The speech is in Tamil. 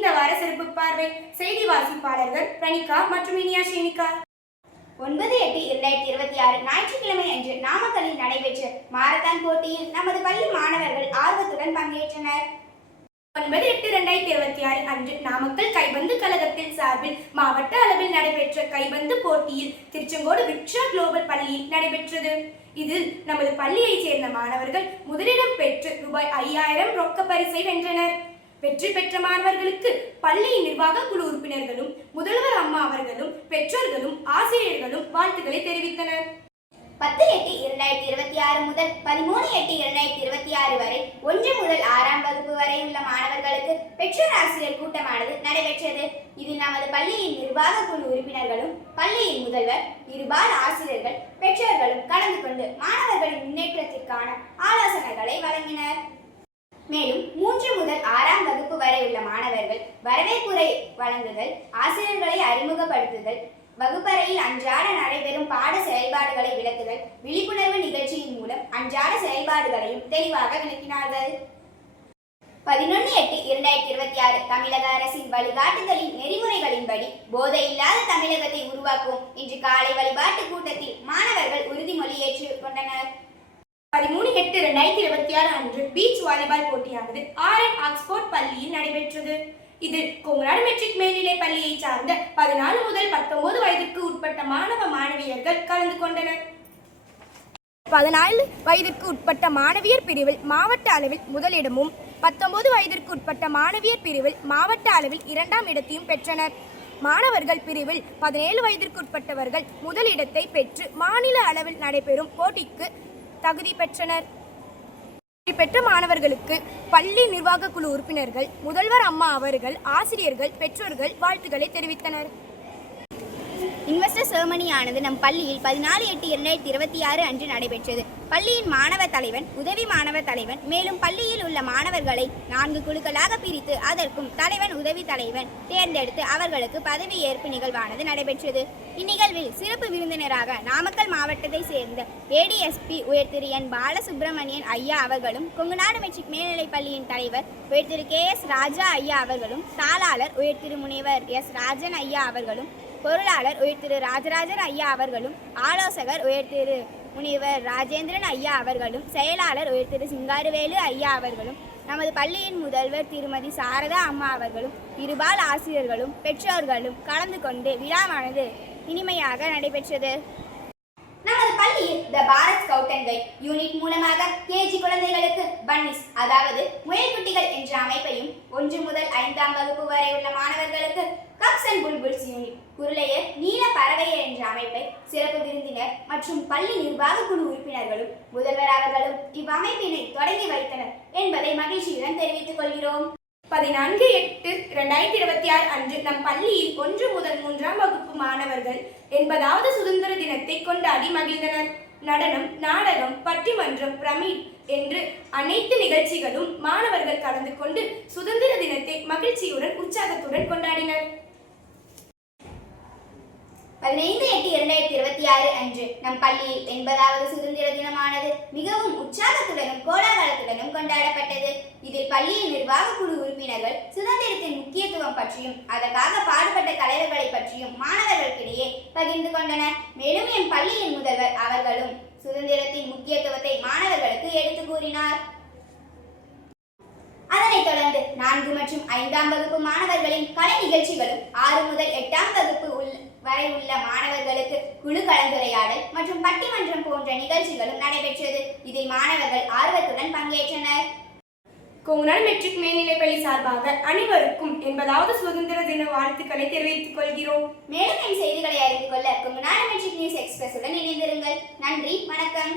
இந்த வார சிறப்பு பார்வை. செய்தி வாசிப்பாளர்கள் பிரணிகா மற்றும் இனியா ஷேனிகா. 9/8/2026 ஞாயிற்றுக்கிழமை அன்று நாமக்கல்லில் நடைபெற்ற மாரத்தான் போட்டியில் நமது பள்ளி மாணவர்கள் ஆர்வத்துடன் பங்கேற்றனர். 9/8/2026 அன்று நாமக்கல் கைபந்து கழகத்தின் சார்பில் மாவட்ட அளவில் நடைபெற்ற கைபந்து போட்டியில் திருச்செங்கோடு விக்ஷா குளோபல் பள்ளியில் நடைபெற்றது. இதில் நமது பள்ளியைச் சேர்ந்த மாணவர்கள் முதலிடம் பெற்று ரூபாய் 5000 ரொக்க பரிசை வென்றனர். வெற்றி பெற்ற மாணவர்களுக்கு பள்ளியின் நிர்வாக குழு உறுப்பினர்களும் முதல்வர் அம்மா அவர்களும் பெற்றோர்களும் ஆசிரியர்களும் வாழ்த்துக்களை தெரிவித்தனர். 10/8/2026 முதல் 13/8/2026 வரை 1 முதல் 6ஆம் வகுப்பு வரை உள்ள மாணவர்களுக்கு பெற்றோர் ஆசிரியர் கூட்டமானது நடைபெற்றது. இதில் நமது பள்ளியின் நிர்வாக குழு உறுப்பினர்களும் பள்ளியின் முதல்வர், இருபால் ஆசிரியர்கள், பெற்றோர்களும் கலந்து கொண்டு மாணவர்களின் முன்னேற்றத்திற்கான ஆலோசனைகளை வழங்கினர். மேலும் 3 முதல் 6ஆம் வகுப்பு வரை உள்ள மாணவர்கள் வரவேற்புரை வழங்குதல், ஆசிரியர்களை அறிமுகப்படுத்துதல், வகுப்பறையில் அன்றாட நடைபெறும் பாட செயல்பாடுகளை விளக்குதல், விழிப்புணர்வு நிகழ்ச்சியின் மூலம் அன்றாட செயல்பாடுகளையும் தெளிவாக விளக்கினார்கள். 11/8/2026 தமிழக அரசின் வழிகாட்டுதலின் நெறிமுறைகளின்படி போதை இல்லாத தமிழகத்தை உருவாக்குவோம் இன்று காலை வழிபாட்டு கூட்டத்தில் மாணவர்கள் உறுதிமொழி ஏற்றுக் கொண்டனர். 13/8/2026 அன்று பீச் வாலிபால் போட்டியானது RN ஆக்ஸ்போர்ட் பள்ளியில் நடைபெற்றது. இதில் கொங்குநாடு மெட்ரிக் மேல்நிலை பள்ளியை சார்ந்த 14 முதல் 19 வயதிற்கு உட்பட்ட மாணவ மாணவியர்கள் கலந்து கொண்டனர். 14 வயதிற்கு உட்பட்ட மாணவியர் பிரிவில் மாவட்ட அளவில் முதலிடமும் 19 வயதிற்கு உட்பட்ட மாணவியர் பிரிவில் மாவட்ட அளவில் 2ஆம் இடத்தையும் பெற்றனர். மாணவர்கள் பிரிவில் 17 வயதிற்கு உட்பட்டவர்கள் முதலிடத்தை பெற்று மாநில அளவில் நடைபெறும் போட்டிக்கு தகுதி பெற்றனர். பெற்ற மாணவர்களுக்கு பள்ளி நிர்வாக குழு உறுப்பினர்கள், முதல்வர் அம்மா அவர்கள், ஆசிரியர்கள், பெற்றோர்கள் வாழ்த்துக்களை தெரிவித்தனர். இன்வெஸ்டர் செர்மனியானது நம் பள்ளியில் 14/8/2026 அன்று நடைபெற்றது. பள்ளியின் மாணவ தலைவன், உதவி மாணவ தலைவன், மேலும் பள்ளியில் உள்ள மாணவர்களை 4 குழுக்களாக பிரித்து அதற்கும் தலைவன், உதவி தலைவன் தேர்ந்தெடுத்து அவர்களுக்கு பதவி ஏற்பு நிகழ்வானது நடைபெற்றது. இந்நிகழ்வில் சிறப்பு விருந்தினராக நாமக்கல் மாவட்டத்தை சேர்ந்த ADSP உயர் திரு N. பாலசுப்ரமணியன் ஐயா அவர்களும், கொங்குநாடு மெட்ரிக் மேல்நிலைப் பள்ளியின் தலைவர் உயர் திரு KS ராஜா ஐயா அவர்களும், தாளாளர் உயர் திரு முனைவர் S. ராஜன் ஐயா அவர்களும், பொருளாளர் உயர் திரு ராஜராஜன் ஐயா அவர்களும், ஆலோசகர் உயர் திரு முனிவர் ராஜேந்திரன் ஐயா அவர்களும், செயலாளர் உயர் திரு சிங்காரவேலு ஐயா அவர்களும், நமது பள்ளியின் முதல்வர் திருமதி சாரதா அம்மா அவர்களும், இருபால் ஆசிரியர்களும் பெற்றோர்களும் கலந்து கொண்டு விழாவானது இனிமையாக நடைபெற்றது. நமது பள்ளியில் the Bharat scout and guide unit மூலமாக KG குழந்தைகளுக்கு பன்னிஸ் அதாவது முயல்குட்டிகள் என்ற அமைப்பையும், 1 முதல் 5ஆம் வகுப்பு வரை உள்ள மாணவர்களுக்கு கப்ஸ் அண்ட் புல்புல்ஸ் யூனிட் குருளையர் நீல பறவையர் என்ற அமைப்பை சிறப்பு விருந்தினர் மற்றும் பள்ளி நிர்வாக குழு உறுப்பினர்களும் முதல்வர் அவர்களும் இவ்வமைப்பினை தொடங்கி வைத்தனர் என்பதை மகிழ்ச்சியுடன் தெரிவித்துக் கொள்கிறோம். 14/8/2026 அன்று நம் பள்ளியில் 1 முதல் 3ஆம் வகுப்பு மாணவர்கள் 80வது சுதந்திர தினத்தை கொண்டாடி மகிழ்ந்தனர். நடனம், நாடகம், பட்டிமன்றம், பிரமிட் என்று அனைத்து நிகழ்ச்சிகளும் மாணவர்கள் கலந்து கொண்டு சுதந்திர தினத்தை மகிழ்ச்சியுடன் உற்சாகத்துடன் கொண்டாடினர். 15/8/2026 அன்று நம் பள்ளியில் 80வது சுதந்திர தினமானது மிகவும் உற்சாகத்துடனும் கோலாகலத்துடனும் கொண்டாடப்பட்டது. இதில் பள்ளியின் நிர்வாக குழு உறுப்பினர்கள் சுதந்திரத்தின் முக்கியத்துவம் பற்றியும் அதற்காக பாடுபட்ட தலைவர்களை பற்றியும் மாணவர்களுக்கிடையே பகிர்ந்து கொண்டனர். மேலும் என் பள்ளியின் முதல்வர் அவர்களும் சுதந்திரத்தின் முக்கியத்துவத்தை மாணவர்களுக்கு எடுத்து கூறினார். அதனைத் தொடர்ந்து 4 மற்றும் 5ஆம் வகுப்பு மாணவர்களின் கலை நிகழ்ச்சிகளும், 6 முதல் 8ஆம் வகுப்பு வரை உள்ள மாணவர்களுக்கு குழு கலந்துரையாடல் மற்றும் பட்டிமன்றம் போன்ற நிகழ்ச்சிகளும் நடைபெற்றது. இதில் மாணவர்கள் ஆர்வத்துடன் பங்கேற்றனர். கொங்குநாடு மெட்ரிக் மேல்நிலைப் பள்ளி சார்பாக அனைவருக்கும் 80வது சுதந்திர தின வாழ்த்துக்களை தெரிவித்துக் கொள்கிறோம். மேலும் என் செய்திகளை அறிந்து கொள்ள கொங்குநாடு மெட்ரிக் நியூஸ் எக்ஸ்பிரஸ் உடன் இணைந்திருங்கள். நன்றி, வணக்கம்.